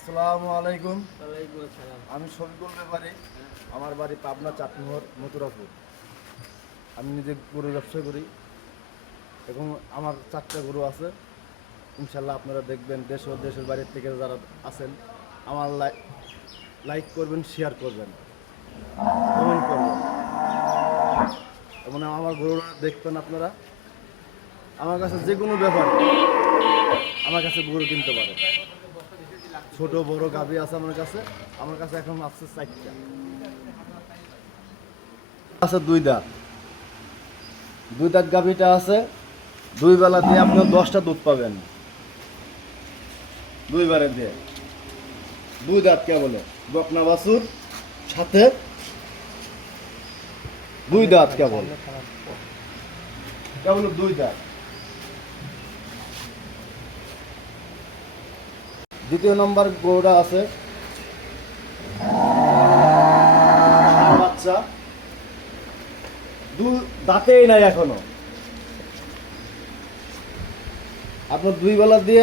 আসসালামু আলাইকুম। ওয়ালাইকুম আসসালাম। আমি শফিকুল ব্যাপারে আমার বাড়ি পাবনা চাটমোহর মথুরাপুর। আমি নিজে গরুর ব্যবসা করি। এবং আমার চারটা গরু আছে। ইনশাল্লাহ আপনারা দেখবেন দেশ ও দেশের বাইরের থেকে যারা আছেন আমার লাইক লাইক করবেন শেয়ার করবেন। কমেন্ট করবেন। এবং আমার গরুরা দেখবেন আপনারা আমার কাছে যে কোনো ব্যাপার আমার কাছে গরু কিনতে পারে। ছোট, বড় গাভি আছে আমার কাছে। আমার কাছে এখন আছে চারটা। আছে দুই দাঁত। দুই দাঁত গাভিটা আছে। দুই বেলা দিয়ে আপনি দশটা দুধ পাবেন। দুইবারে দিয়ে। দুই দাঁত কে বলে? বকনা বাছুর, সাথে দুই দাঁত কেবল কেবল দুই দাঁত? দ্বিতীয় নম্বর গরুটা আছে। বাচ্চা। দু দাঁতেই নাই এখনও। আপনার দুই বেলা দিয়ে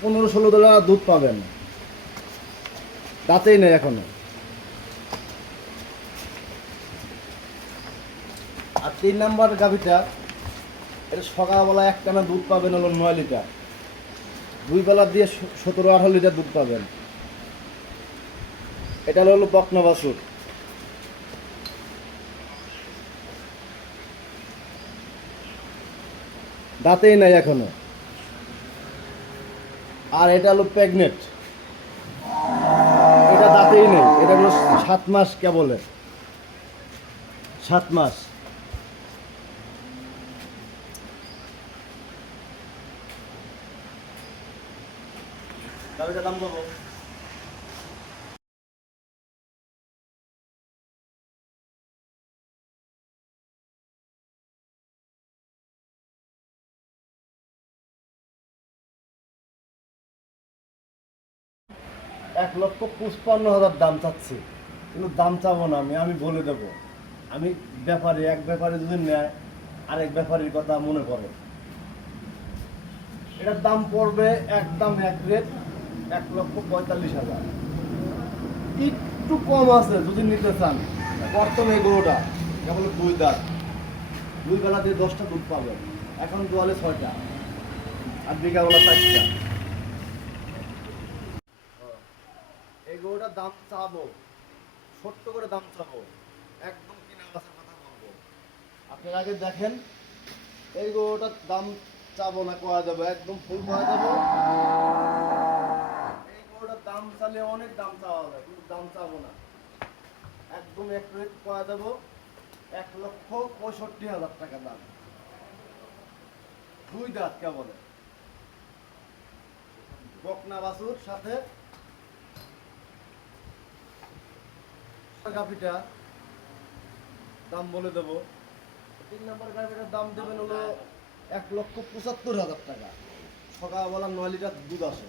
পনেরো ষোলো টাকা দুধ পাবেন। দাঁতেই নেই এখনও। আর তিন নাম্বার গাভিটা, এটা সকালবেলা একটানা দুধ পাবেন হলো নয় লিটার। দুই বেলা দিয়ে সতেরো, আঠারো লিটার দুধ পাবেন। এটা হলো বকনা দাঁতেই নাই এখনও। আর এটা হলো প্রেগনেন্ট। এটা দাঁতেই নেই। এটা হলো সাত মাস কেবলের। সাত মাস। দাবিটা দাম পাবো এক লক্ষ পঁচপান্ন হাজার দাম চাচ্ছি। কিন্তু দাম চাবো না আমি আমি বলে দেব। আমি ব্যাপারে, এক ব্যাপারে যদি নেয়, আরেক ব্যাপারীর কথা মনে পড়ে। এটার দাম পড়বে একদম এক রেট। এক লক্ষ পঁয়তাল্লিশ হাজার। একটু কম আছে যদি নিতে চান। বর্তমানে গরুটা কেবল দুই দাঁত। দুই বেলা দিয়ে দশটা দুধ পাবেন এখন দোয়ালে ছয়টা, আর বিকালবেলা চারটা। এই গরুটার দাম চাবো, ছোট্ট করে দাম চাবো। একদম কিনা গাছের কথা বলব। আপনারা আগে দেখেন, এই গরুটার দাম চাবো না, কোয়া যাবে? একদম ফুল কোয়া যাব। দাম চালে অনেক দাম চাওয়া যায়, কিন্তু দাম চাবো না। একদম এক রেট কোয়া যাব, এক লক্ষ পঁয়ষট্টি হাজার টাকা দাম। দুই দাঁত কেবল। বকনা বাছুর সাথে গাভিটা দাম বলে দেবো। তিন নম্বর গাভিটার দাম দেবেন হলো এক লক্ষ পঁচাত্তর হাজার টাকা। সকালবেলা নয় লিটার দুধ আসে।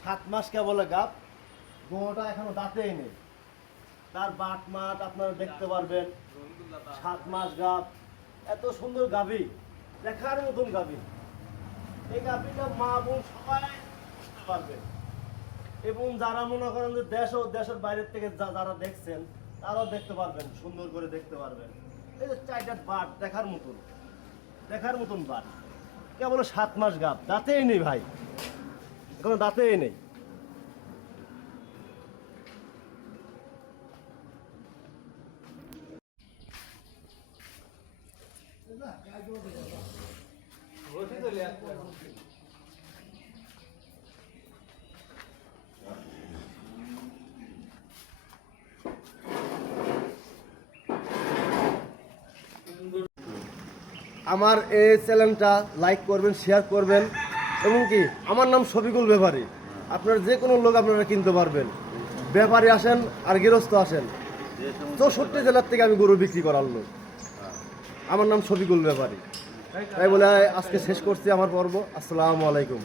সাত মাস কে বলে গাপ গরুটা এখনও দাঁতেই নেই। তার বাট মাঠ আপনারা দেখতে পারবেন। সাত মাস গাপ এত সুন্দর গাভী দেখার মতন গাভী এই গাভীটা মা বোন সবাই বুঝতে পারবে। এবং যারা মনে করেন যে দেশ ও দেশের বাইরের থেকে যারা দেখছেন, তারাও দেখতে পারবেন, সুন্দর করে দেখতে পারবেন। এই যে চারটা বাট দেখার মতন দেখার মতন বাট কেবল সাত মাস গাপ দাঁতেই নেই ভাই। এখনও দাঁতেই নেই। আমার এই চ্যানেলটা লাইক করবেন শেয়ার করবেন। এবং কি আমার নাম শফিকুল ব্যাপারী। আপনার যে কোনো লোক আপনারা কিনতে পারবেন। ব্যাপারী আসেন আর গৃহস্থ আসেন। চৌষট্টি জেলার থেকে আমি গরু বিক্রি করার লোক। আমার নাম শফিকুল ব্যাপারী। তাই বলে আজকে শেষ করছি আমার পর্ব। আসসালামু আলাইকুম।